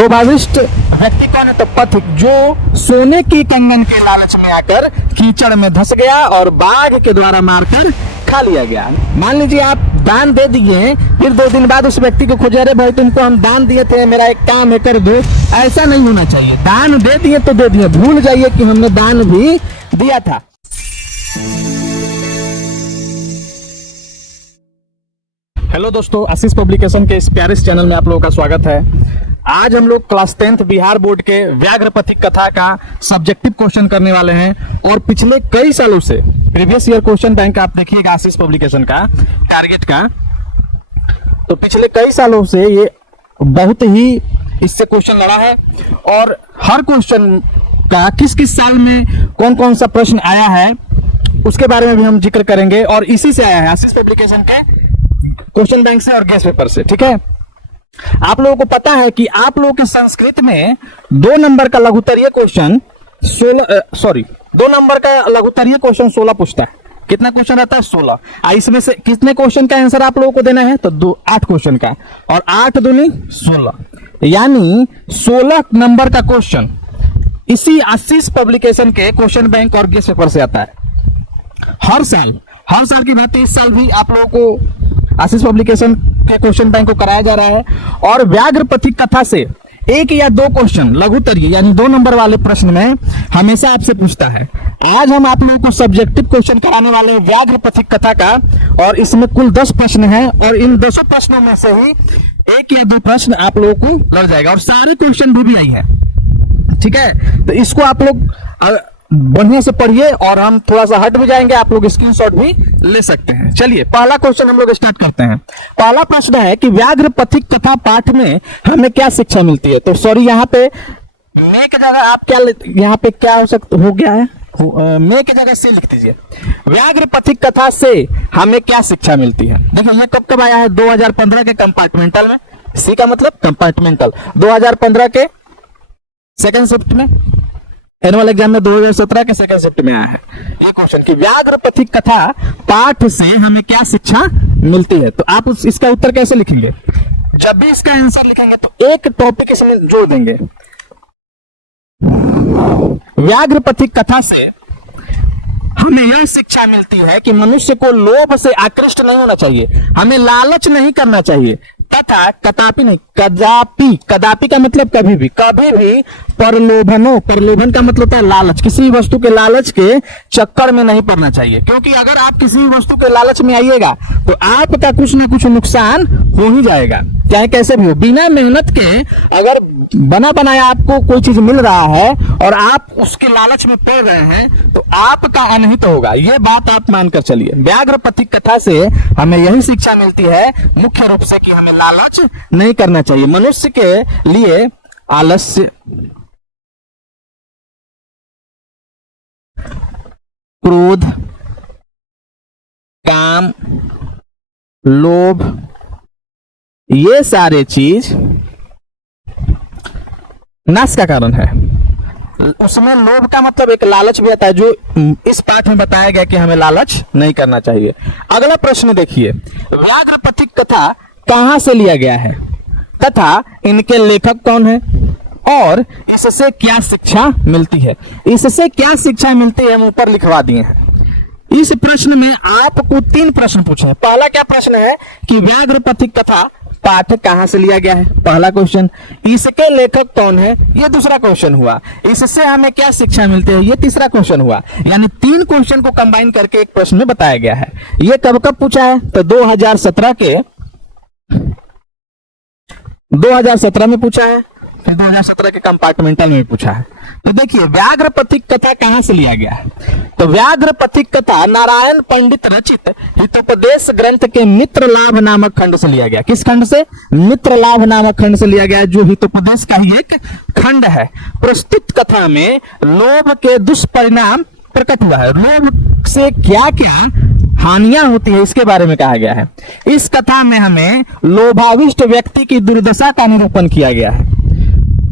लोभाविष्ट व्यक्ति कौन है? तो पथिक, जो सोने की कंगन के लालच में आकर कीचड़ में धंस गया और बाघ के द्वारा मारकर खा लिया गया। मान लीजिए आप दान दे दिए, फिर 2 दिन बाद उस व्यक्ति को खोजे, अरे भाई तुमको हम दान दिए थे, मेरा एक काम है कर दो। ऐसा नहीं होना चाहिए। दान दे दिए तो दे दिए, भूल जाइए कि हमने दान भी दिया था। हेलो दोस्तों, आशीष पब्लिकेशन के इस प्यारे चैनल में आप लोगों का स्वागत है। आज हम लोग क्लास 10th बिहार बोर्ड के व्याघ्र पथिक कथा का सब्जेक्टिव क्वेश्चन करने वाले हैं। और पिछले कई सालों से प्रीवियस ईयर क्वेश्चन बैंक आप देखिएगा आशीष पब्लिकेशन का टारगेट का, तो पिछले कई सालों से ये बहुत ही इससे क्वेश्चन लड़ा है। और हर क्वेश्चन का किस किस साल में कौन कौन सा प्रश्न आया है उसके बारे में भी हम जिक्र करेंगे। और इसी से आया है आशीष पब्लिकेशन के क्वेश्चन बैंक से और गेस्ट पेपर से। ठीक है, आप लोगों को पता है कि आप लोगों के संस्कृत में 2 नंबर का लघुत्तरीय क्वेश्चन 2 नंबर का लघुत्तरीय क्वेश्चन 16 पूछता है। कितना क्वेश्चन रहता है? 16। इसमें से कितने क्वेश्चन का आंसर आप लोगों को देना है? तो 8 क्वेश्चन का, और 8 दूनी 16, यानी 16 नंबर का क्वेश्चन इसी आशीष पब्लिकेशन के क्वेश्चन बैंक और गेस्ट पेपर से आता है। हर साल की बात है, इस साल भी आप लोगों को आशीष पब्लिकेशन के क्वेश्चन बैंक को कराया जा रहा है। और व्याघ्र पथिक कथा से 1 या 2 क्वेश्चन लघुत्तरीय यानी 2 नंबर वाले प्रश्न में हमेशा आपसे पूछता है। आज हम आप लोगों को सब्जेक्टिव क्वेश्चन कराने वाले हैं व्याघ्र पथिक कथा का, और इसमें कुल 10 प्रश्न हैं। और इन 10 प्रश्नों में से ही 1 या 2 प्रश्न आप लोगों को लग जाएगा, और सारे क्वेश्चन भी आई है। ठीक है, तो इसको आप लोग बढ़िया से पढ़िए, और हम थोड़ा सा हट भी जाएंगे, आप लोग स्क्रीनशॉट भी ले सकते हैं। चलिए पहला क्वेश्चन हम लोग स्टार्ट करते हैं। पहला प्रश्न है कि व्याघ्र पथिक कथा पाठ में हमें क्या शिक्षा मिलती है? तो सॉरी, यहाँ पे मैं की जगह आप क्या, यहाँ पे क्या हो गया है, मैं की जगह से लिख दीजिए। व्याघ्र पथिक कथा से हमें क्या शिक्षा मिलती है? देखिए ये कब आया है? 2015 के कंपार्टमेंटल में। सी का मतलब कंपार्टमेंटल। 2015 के सेकंड शिफ्ट में, एनुअल एग्जाम में 2017 के सेकंड शिफ्ट में आया है ये क्वेश्चन कि व्याघ्र पथिक कथा पाठ से हमें क्या शिक्षा मिलती है। तो आप इसका उत्तर कैसे लिखेंगे? जब भी इसका आंसर लिखेंगे तो एक टॉपिक इसमें जोड़ देंगे। व्याघ्र पथिक कथा से हमें यह शिक्षा मिलती है कि मनुष्य को लोभ से आकृष्ट नहीं होना चाहिए, हमें लालच नहीं करना चाहिए, तथा कदापि नहीं, कदापि का मतलब कभी भी प्रलोभन का मतलब है लालच, किसी वस्तु के लालच के चक्कर में नहीं पड़ना चाहिए। क्योंकि अगर आप किसी वस्तु के लालच में आइएगा तो आपका कुछ ना कुछ नुकसान हो ही जाएगा, चाहे कैसे भी हो। बिना मेहनत के अगर बना बनाया आपको कोई चीज मिल रहा है और आप उसके लालच में पड़ रहे हैं तो आपका अनहित होगा। यह बात आप मानकर चलिए। व्याघ्र पथिक कथा से हमें यही शिक्षा मिलती है मुख्य रूप से कि हमें लालच नहीं करना चाहिए। मनुष्य के लिए आलस्य, क्रोध, काम, लोभ, ये सारे चीज नाश का कारण है। उसमें लोभ का मतलब एक लालच भी आता है, जो इस पाठ में बताया गया कि हमें लालच नहीं करना चाहिए। अगला प्रश्न देखिए, व्याघ्र पथिक कथा कहां से लिया गया है तथा इनके लेखक कौन है और इससे क्या शिक्षा मिलती है? इससे क्या शिक्षा मिलती है हम ऊपर लिखवा दिए हैं। इस प्रश्न में आपको 3 प्रश्न पूछे हैं। पहला क्या प्रश्न है कि व्याघ्र पथिक कथा पाठ कहां से लिया गया है, पहला क्वेश्चन। इसके लेखक कौन है, ये दूसरा क्वेश्चन हुआ। इससे हमें क्या शिक्षा मिलती है, ये तीसरा क्वेश्चन हुआ। यानी 3 क्वेश्चन को कंबाइन करके एक प्रश्न में बताया गया है। ये कब पूछा है? तो 2017 में पूछा है, फिर 2017 के कंपार्टमेंटल में पूछा है। तो देखिए व्याघ्र पथिक कथा कहां से लिया गया है? तो व्याघ्र पथिक कथा नारायण पंडित रचित हितोपदेश ग्रंथ के मित्र लाभ नामक खंड से लिया गया। किस खंड से? मित्र लाभ नामक खंड से लिया गया, जो हितोपदेश का ही एक खंड है। प्रस्तुत कथा में लोभ के दुष्परिणाम प्रकट हुआ है। लोभ से क्या क्या हानियां होती है इसके बारे में कहा गया है। इस कथा में हमें लोभाविष्ट व्यक्ति की दुर्दशा का निरूपण किया गया है।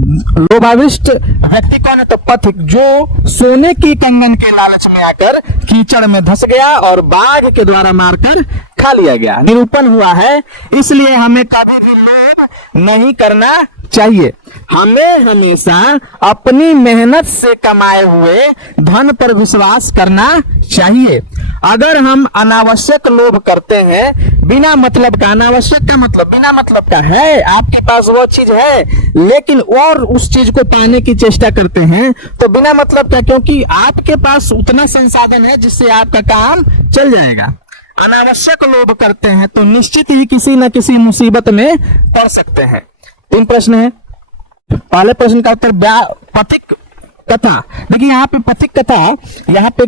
लोभाविष्ट व्यक्ति कौन है? तो पथिक, जो सोने की कंगन के लालच में आकर कीचड़ में धंस गया और बाघ के द्वारा मारकर खा लिया गया। निरूपण हुआ है, इसलिए हमें कभी भी लोभ नहीं करना चाहिए। हमें हमेशा अपनी मेहनत से कमाए हुए धन पर विश्वास करना चाहिए। अगर हम अनावश्यक लोभ करते हैं, बिना मतलब का, अनावश्यक का मतलब बिना मतलब का है, आपके पास वो चीज है लेकिन और उस चीज को पाने की चेष्टा करते हैं, तो बिना मतलब का, क्योंकि आपके पास उतना संसाधन है जिससे आपका काम चल जाएगा। अनावश्यक लोभ करते हैं तो निश्चित ही किसी न किसी मुसीबत में पड़ सकते हैं। 3 प्रश्न है। पहले प्रश्न का उत्तर पथिक कथा। देखिए यहाँ पे पथिक कथा, यहाँ पे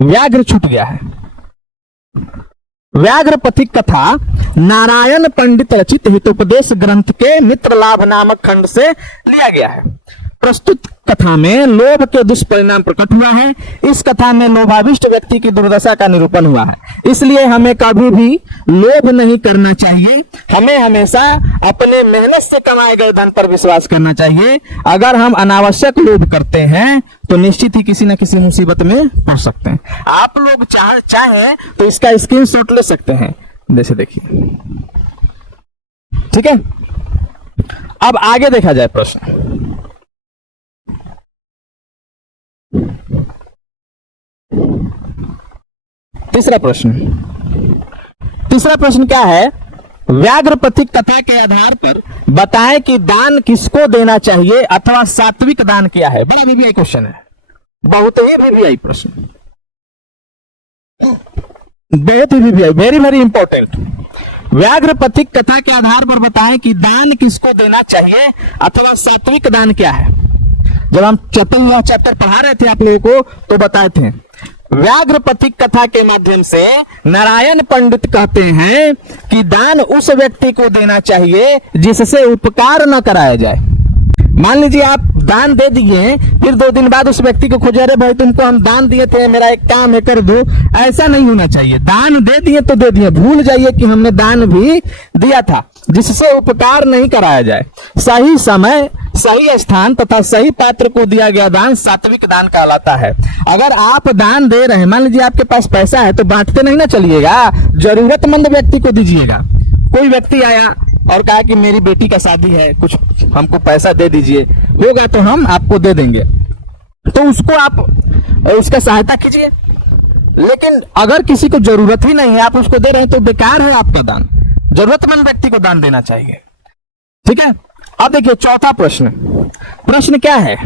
व्याघ्र छूट गया है। व्याघ्र पथिक कथा नारायण पंडित रचित हितोपदेश ग्रंथ के मित्र लाभ नामक खंड से लिया गया है। प्रस्तुत कथा में लोभ के दुष्परिणाम प्रकट हुआ है। इस कथा में लोभाविष्ट व्यक्ति की दुर्दशा का निरूपण हुआ है। इसलिए हमें कभी भी लोभ नहीं करना चाहिए। हमें हमेशा अपने मेहनत से कमाए गए धन पर विश्वास करना चाहिए। अगर हम अनावश्यक लोभ करते हैं तो निश्चित ही किसी न किसी मुसीबत में पड़ सकते हैं। आप लोग चाहें तो इसका स्क्रीनशॉट ले सकते हैं, जैसे देखिए, ठीक है। अब आगे देखा जाए प्रश्न। तीसरा प्रश्न क्या है? व्याघ्र पथिक कथा के आधार पर बताएं कि दान किसको देना चाहिए अथवा सात्विक दान क्या है। बड़ा वीवीआई क्वेश्चन है, बहुत ही वीवीआई प्रश्न, बहुत ही वीवीआई, वेरी वेरी इंपॉर्टेंट। व्याघ्र पथिक कथा के आधार पर बताएं कि दान किसको देना चाहिए अथवा सात्विक दान क्या है। जब हम चैप्टर पढ़ा रहे थे आप लोगों को तो बताए थे। व्याघ्र पथिक कथा के माध्यम से नारायण पंडित कहते हैं कि दान उस व्यक्ति को देना चाहिए जिससे उपकार न कराया जाए। मान लीजिए आप दान दे दिए, फिर 2 दिन बाद उस व्यक्ति को खोजे, अरे भाई तुमको हम दान दिए थे, मेरा एक काम है कर दो। ऐसा नहीं होना चाहिए। दान दे दिए तो दे दिए, भूल जाइए कि हमने दान भी दिया था, जिससे उपकार नहीं कराया जाए। सही समय, सही स्थान तथा सही पात्र को दिया गया दान सात्विक दान कहलाता है। अगर आप दान दे रहे हैं, मान लीजिए आपके पास पैसा है, तो बांटते नहीं ना चलिएगा, जरूरतमंद व्यक्ति को दीजिएगा। कोई व्यक्ति आया और कहा कि मेरी बेटी का शादी है, कुछ हमको पैसा दे दीजिए, होगा तो हम आपको दे देंगे, तो उसको आप उसका सहायता कीजिए। लेकिन अगर किसी को जरूरत ही नहीं है, आप उसको दे रहे हैं, तो बेकार है आपका दान। जरूरतमंद व्यक्ति को दान देना चाहिए, ठीक है। अब देखिए चौथा प्रश्न क्या है?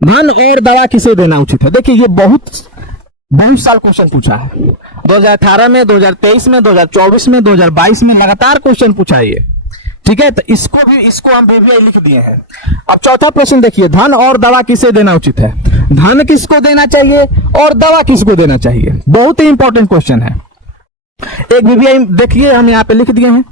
धन और दवा किसे देना उचित है। देखिए ये बहुत साल क्वेश्चन पूछा है, 2018 में, 2023 में, 2024 में, 2022 में लगातार क्वेश्चन पूछा है ये, ठीक है। तो इसको हम वीवीआई लिख दिए हैं। अब चौथा प्रश्न देखिए, धन और दवा किसे देना उचित है। धन किसको देना चाहिए और दवा किसको देना चाहिए, बहुत ही इंपॉर्टेंट क्वेश्चन है। एक वीवीआई देखिए हम यहाँ पे लिख दिए हैं।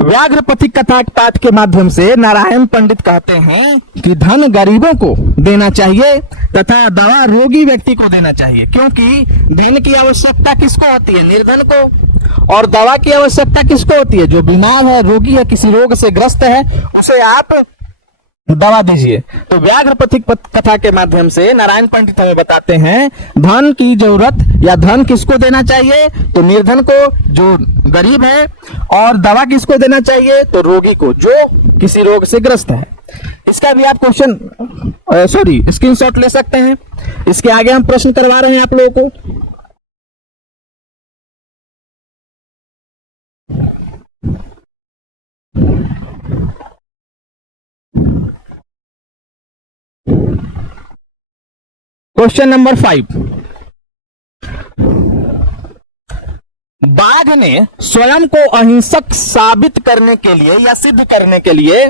व्याघ्र पथिक कथा पाठ के माध्यम से नारायण पंडित कहते हैं कि धन गरीबों को देना चाहिए तथा दवा रोगी व्यक्ति को देना चाहिए, क्योंकि धन की आवश्यकता किसको होती है? निर्धन को। और दवा की आवश्यकता किसको होती है? जो बीमार है, रोगी है, किसी रोग से ग्रस्त है, उसे आप दवा दीजिए। तो व्याघ्र पथिक कथा के माध्यम से नारायण पंडित हमें बताते हैं धन की जरूरत या धन किसको देना चाहिए, तो निर्धन को जो गरीब है, और दवा किसको देना चाहिए, तो रोगी को जो किसी रोग से ग्रस्त है। इसका भी आप स्क्रीनशॉट ले सकते हैं। इसके आगे हम प्रश्न करवा रहे हैं आप लोगों को। क्वेश्चन नंबर 5, बाघ ने स्वयं को अहिंसक साबित करने के लिए या सिद्ध करने के लिए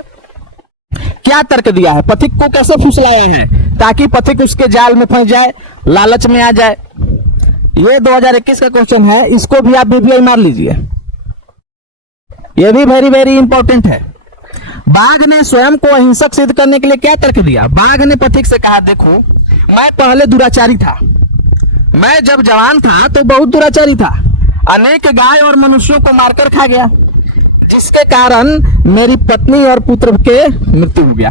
क्या तर्क दिया है? पथिक को कैसे फुसलाया है ताकि पथिक उसके जाल में फंस जाए, लालच में आ जाए। ये 2021 का क्वेश्चन है, इसको भी आप वीवीआई मार लीजिए, ये भी वेरी वेरी इंपॉर्टेंट है। बाघ ने स्वयं को अहिंसक सिद्ध करने के लिए क्या तर्क दिया? बाघ ने पथिक से कहा, देखो मैं पहले दुराचारी था, मैं जब जवान था तो बहुत दुराचारी था, अनेक गाय और मनुष्यों को मारकर खा गया, जिसके कारण मेरी पत्नी और पुत्र के मृत्यु हो गया,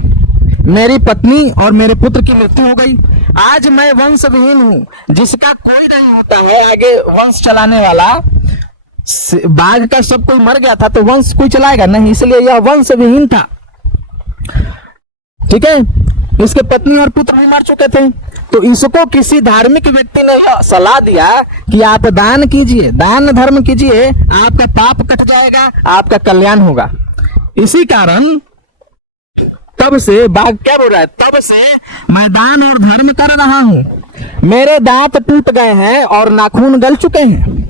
मेरी पत्नी और मेरे पुत्र की मृत्यु हो गई। आज मैं वंश विहीन हूं, जिसका कोई नहीं होता है आगे वंश चलाने वाला। बाघ का सब कोई मर गया था तो वंश कोई चलाएगा नहीं, इसलिए यह वंश विहीन था। ठीक है, इसके पत्नी और पुत्र भी मर चुके थे। तो इसको किसी धार्मिक व्यक्ति ने यह सलाह दिया कि आप दान कीजिए, दान धर्म कीजिए, आपका पाप कट जाएगा, आपका कल्याण होगा। इसी कारण तब से बाघ क्या बोल रहा है, तब से मैं दान और धर्म कर रहा हूं, मेरे दांत टूट गए हैं और नाखून गल चुके हैं,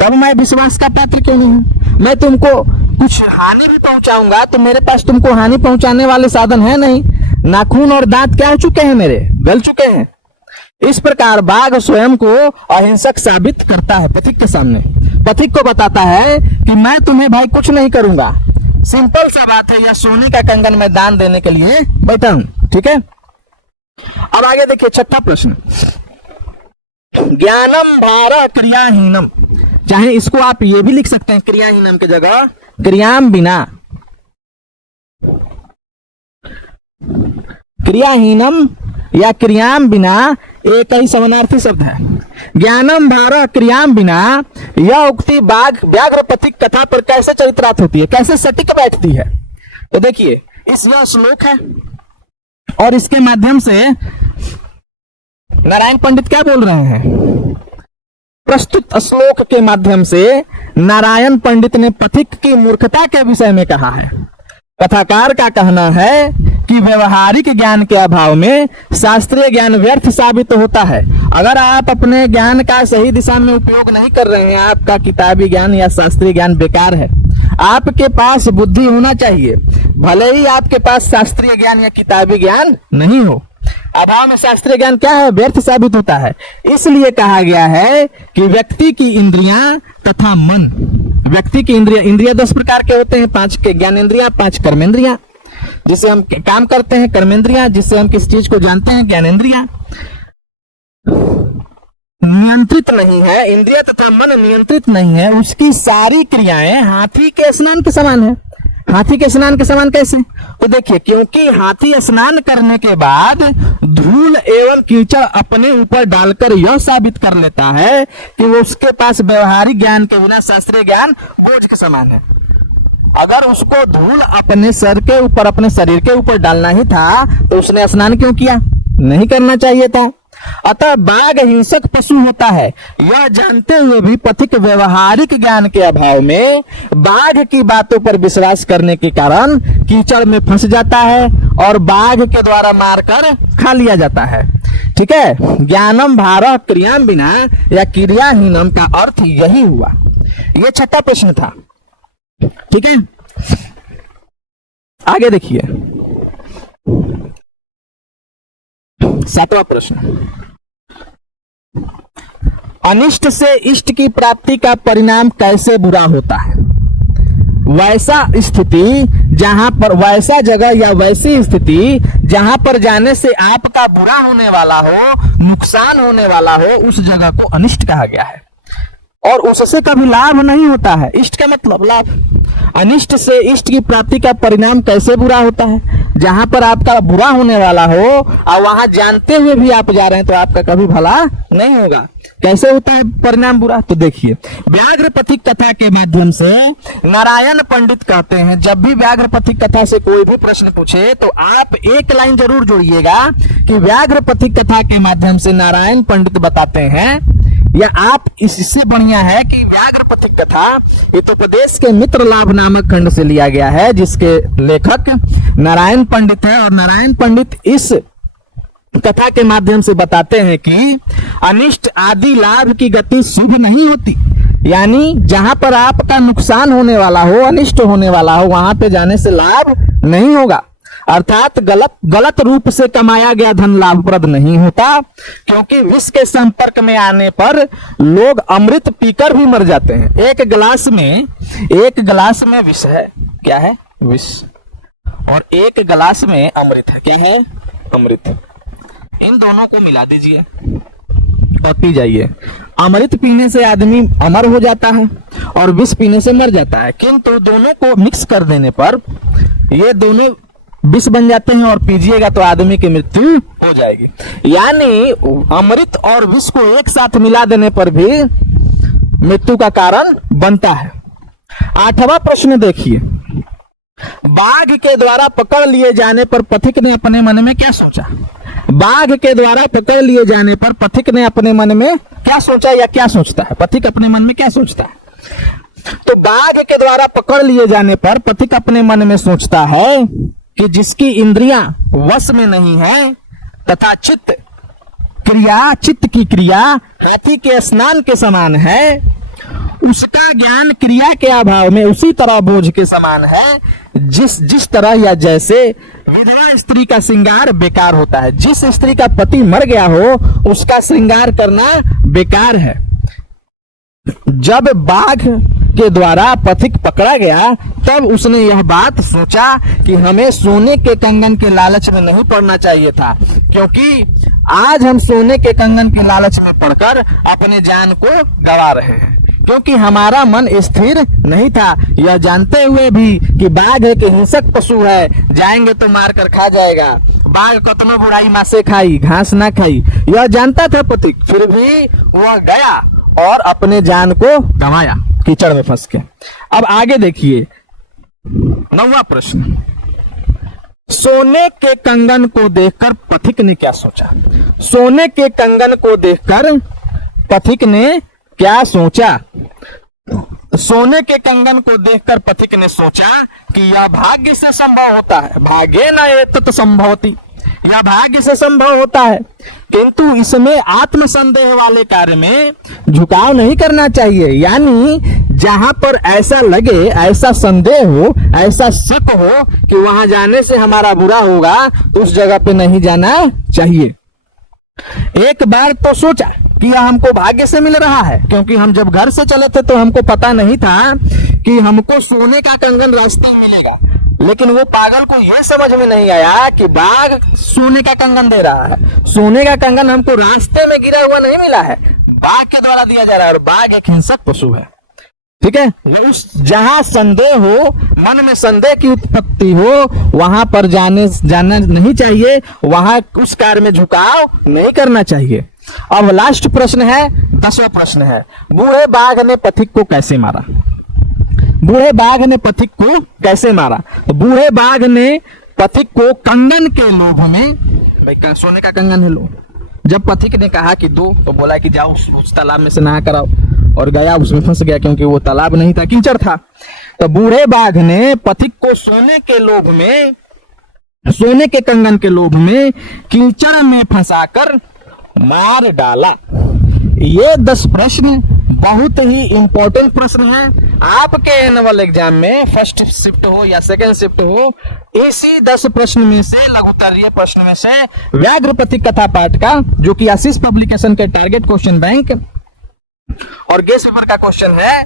तब मैं विश्वास का पात्र क्यों नहीं हूं? मैं तुमको कुछ हानि भी पहुंचाऊंगा तो मेरे पास तुमको हानि पहुंचाने वाले साधन है नहीं, नाखून और दांत क्या हो चुके हैं, मेरे गल चुके हैं। इस प्रकार बाघ स्वयं को अहिंसक साबित करता है पथिक के सामने। पथिक को बताता है कि मैं तुम्हें भाई कुछ नहीं करूंगा, सिंपल सा बात है, यह सोने का कंगन मैं दान देने के लिए बैठा हूं। ठीक है, अब आगे देखिए छठा प्रश्न, ज्ञानम भार क्रियाहीनम, चाहे इसको आप ये भी लिख सकते हैं क्रियाहीनम की जगह क्रियाम बिना, क्रियाहीनम या क्रियाम बिना एक ही समानार्थी शब्द है। ज्ञानम भार क्रियाम बिना, यह उक्ति बाघ व्याघ्र पथिक कथा पर कैसे चरित्रार्थ होती है, कैसे सटीक बैठती है। तो देखिए इस यह श्लोक है और इसके माध्यम से नारायण पंडित क्या बोल रहे हैं, प्रस्तुत श्लोक के माध्यम से नारायण पंडित ने पथिक की मूर्खता के विषय में कहा है। कथाकार का कहना है कि व्यवहारिक ज्ञान के अभाव में शास्त्रीय ज्ञान व्यर्थ साबित होता है। अगर आप अपने ज्ञान का सही दिशा में उपयोग नहीं कर रहे हैं, आपका किताबी ज्ञान या शास्त्रीय ज्ञान बेकार है। आपके पास बुद्धि होना चाहिए, भले ही आपके पास शास्त्रीय ज्ञान या किताबी ज्ञान नहीं हो। अभाव में शास्त्रीय ज्ञान क्या है, व्यर्थ साबित होता है। इसलिए कहा गया है कि व्यक्ति की इंद्रियां तथा मन, व्यक्ति की इंद्रियां 10 प्रकार के होते हैं, 5 के ज्ञानेंद्रियां, 5 कर्मेंद्रियां, जिससे हम काम करते हैं कर्मेंद्रियां, जिससे हम किस चीज को जानते हैं ज्ञानेंद्रियां। नियंत्रित नहीं है, इंद्रिय तथा मन नियंत्रित नहीं है, उसकी सारी क्रियाएं हाथी के स्नान के समान है। हाथी के स्नान के समान कैसे, तो देखिए, क्योंकि हाथी स्नान करने के बाद धूल एवं कीचड़ अपने ऊपर डालकर यह साबित कर लेता है कि वो उसके पास व्यवहारिक ज्ञान के बिना शास्त्रीय ज्ञान बोझ के समान है। अगर उसको धूल अपने सर के ऊपर, अपने शरीर के ऊपर डालना ही था तो उसने स्नान क्यों किया, नहीं करना चाहिए था। अतः बाघ हिंसक पशु होता है, यह जानते हुए भी पथिक व्यवहारिक ज्ञान के अभाव में बाघ की बातों पर विश्वास करने के कारण कीचड़ में फंस जाता है और बाघ के द्वारा मारकर खा लिया जाता है। ठीक है, ज्ञानम भार क्रियाम बिना या क्रियाहीनम का अर्थ यही हुआ। यह छठा प्रश्न था। ठीक है, आगे देखिए सातवां प्रश्न, अनिष्ट से इष्ट की प्राप्ति का परिणाम कैसे बुरा होता है। वैसा स्थिति जहां पर, वैसा जगह या वैसी स्थिति जहां पर जाने से आपका बुरा होने वाला हो, नुकसान होने वाला हो, उस जगह को अनिष्ट कहा गया है और उससे कभी लाभ नहीं होता है। इष्ट का मतलब लाभ। अनिष्ट से इष्ट की प्राप्ति का परिणाम कैसे बुरा होता है, जहां पर आपका बुरा होने वाला हो और वहां जानते हुए भी आप जा रहे हैं तो आपका कभी भला नहीं होगा। कैसे होता है परिणाम बुरा, तो देखिए, व्याघ्र पथिक कथा के माध्यम से नारायण पंडित कहते हैं, जब भी व्याघ्र पथिक कथा से कोई भी प्रश्न पूछे तो आप एक लाइन जरूर जोड़िएगा कि व्याघ्र पथिक कथा के माध्यम से नारायण पंडित बताते हैं, या आप इससे बढ़िया है कि व्याघ्र पथिक कथा हितोपदेश के मित्र लाभ नामक खंड से लिया गया है, जिसके लेखक नारायण पंडित है। और नारायण पंडित इस कथा के माध्यम से बताते हैं कि अनिष्ट आदि लाभ की गति शुभ नहीं होती, यानी जहां पर आपका नुकसान होने वाला हो, अनिष्ट होने वाला हो, वहां पे जाने से लाभ नहीं होगा। अर्थात गलत रूप से कमाया गया धन लाभप्रद नहीं होता, क्योंकि विष के संपर्क में आने पर लोग अमृत पीकर भी मर जाते हैं। एक गिलास में विष है, क्या है, विष, और एक गिलास में अमृत है, क्या है, अमृत। इन दोनों को मिला दीजिए और पी जाइए। अमृत पीने से आदमी अमर हो जाता है और विष पीने से मर जाता है, किंतु दोनों को मिक्स कर देने पर ये दोनों विष बन जाते हैं और पीजिएगा तो आदमी की मृत्यु हो जाएगी। यानी अमृत और विष को एक साथ मिला देने पर भी मृत्यु का कारण बनता है। आठवां प्रश्न देखिए, बाघ के द्वारा पकड़ लिए जाने पर पथिक ने अपने मन में क्या सोचा? बाघ के द्वारा पकड़ लिए जाने पर पथिक ने अपने मन में क्या सोचा या क्या सोचता है? पथिक अपने मन में क्या सोचता है? तो बाघ के द्वारा पकड़ लिए जाने पर पथिक अपने मन में सोचता है कि जिसकी इंद्रियां वश में नहीं है तथा चित्त की क्रिया हाथी के स्नान के समान है, उसका ज्ञान क्रिया के अभाव में उसी तरह बोझ के समान है जिस तरह या जैसे विधवा स्त्री का श्रृंगार बेकार होता है। जिस स्त्री का पति मर गया हो उसका श्रृंगार करना बेकार है। जब बाघ के द्वारा पथिक पकड़ा गया तब उसने यह बात सोचा कि हमें सोने के कंगन के लालच में नहीं पड़ना चाहिए था, क्योंकि आज हम सोने के कंगन के लालच में पड़कर अपने जान को गंवा रहे हैं, क्योंकि हमारा मन स्थिर नहीं था। यह जानते हुए भी कि बाघ एक हिंसक पशु है, जाएंगे तो मार कर खा जाएगा। बाघ कतनो बुराई मासे खाई, घास ना खाई, यह जानता था पथिक, फिर भी वह गया और अपने जान को गंवाया कीचड़ में फंस के। अब आगे देखिए 9वां प्रश्न। सोने के कंगन को देखकर पथिक ने क्या सोचा? सोने के कंगन को देखकर पथिक ने क्या सोचा? सोने के कंगन को देखकर पथिक ने सोचा कि यह भाग्य से संभव होता है, भाग्य न एतत् संभवति, यह भाग्य से संभव होता है, किंतु इसमें आत्मसंदेह वाले कार्य में झुकाव नहीं करना चाहिए। यानी जहां पर ऐसा लगे, ऐसा संदेह हो, ऐसा शक हो कि वहां जाने से हमारा बुरा होगा, तो उस जगह पे नहीं जाना चाहिए। एक बार तो सोचा कि यह हमको भाग्य से मिल रहा है, क्योंकि हम जब घर से चले थे तो हमको पता नहीं था कि हमको सोने का कंगन रास्ते में मिलेगा। लेकिन वो पागल को यह समझ में नहीं आया कि बाघ सोने का कंगन दे रहा है। सोने का कंगन हमको रास्ते में गिरा हुआ नहीं मिला है, बाघ के द्वारा दिया जा रहा है, और बाघ एक हिंसक पशु है। ठीक है, उस जहां संदेह हो, मन में संदेह की उत्पत्ति हो, वहां पर जाना नहीं चाहिए, वहां उस कार्य में झुकाव नहीं करना चाहिए। अब लास्ट प्रश्न है, 10वां प्रश्न है, बूढ़े बाघ ने पथिक को कैसे मारा? बूढ़े बाघ ने पथिक को कैसे मारा? तो बूढ़े बाघ ने पथिक को कंगन के लोभ में, भाई सोने का कंगन है लो, जब पथिक ने कहा कि दो, तो बोला कि जाओ उस तालाब में से नहा कर आओ, और गया, उसमें फंस गया, क्योंकि वो तालाब नहीं था, कीचड़ था। तो बूढ़े बाघ ने पथिक को सोने के लोभ में, सोने के कंगन के लोभ में कीचड़ में फंसाकर मार डाला। ये 10 प्रश्न बहुत ही इंपॉर्टेंट प्रश्न है। आपके एनुअल एग्जाम में फर्स्ट शिफ्ट हो या सेकंड शिफ्ट हो, इसी 10 प्रश्न में से, लघुत्तरीय प्रश्न में से व्याघ्र पथिक कथा पाठ का, जो कि आशीष पब्लिकेशन के टारगेट क्वेश्चन बैंक और गेस्ट पेपर का क्वेश्चन है,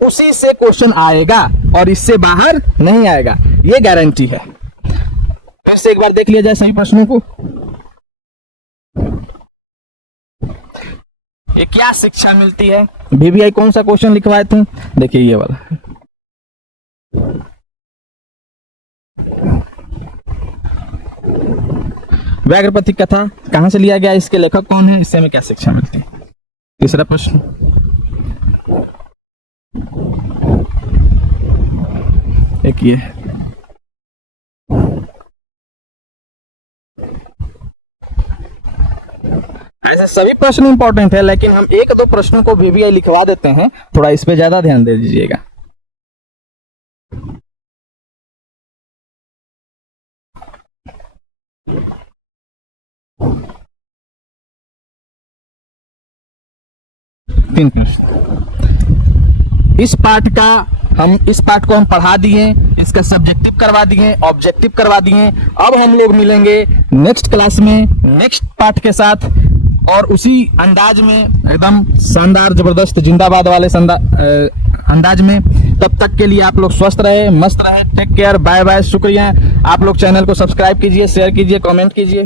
उसी से क्वेश्चन आएगा और इससे बाहर नहीं आएगा, ये गारंटी है। फिर से एक बार देख लिया जाए सही प्रश्नों को। ये क्या शिक्षा मिलती है? VVI कौन सा क्वेश्चन लिखवाए थे? देखिए ये वाला। व्याघ्र पथिक कथा कहां से लिया गया, इसके लेखक कौन है, इससे हमें क्या शिक्षा मिलती है? तीसरा प्रश्न, एक ये, ऐसे सभी प्रश्न इंपॉर्टेंट है, लेकिन हम 1-2 प्रश्नों को VVI लिखवा देते हैं, थोड़ा इस पे ज्यादा ध्यान दे दीजिएगा। तीन प्रश्न इस पार्ट को हम पढ़ा दिए, इसका सब्जेक्टिव करवा दिए, ऑब्जेक्टिव करवा दिए। अब हम लोग मिलेंगे नेक्स्ट क्लास में नेक्स्ट पार्ट के साथ, और उसी अंदाज में, एकदम शानदार जबरदस्त जिंदाबाद वाले अंदाज में। तब तक के लिए आप लोग स्वस्थ रहे, मस्त रहे, टेक केयर, बाय बाय, शुक्रिया। आप लोग चैनल को सब्सक्राइब कीजिए, शेयर कीजिए, कमेंट कीजिए।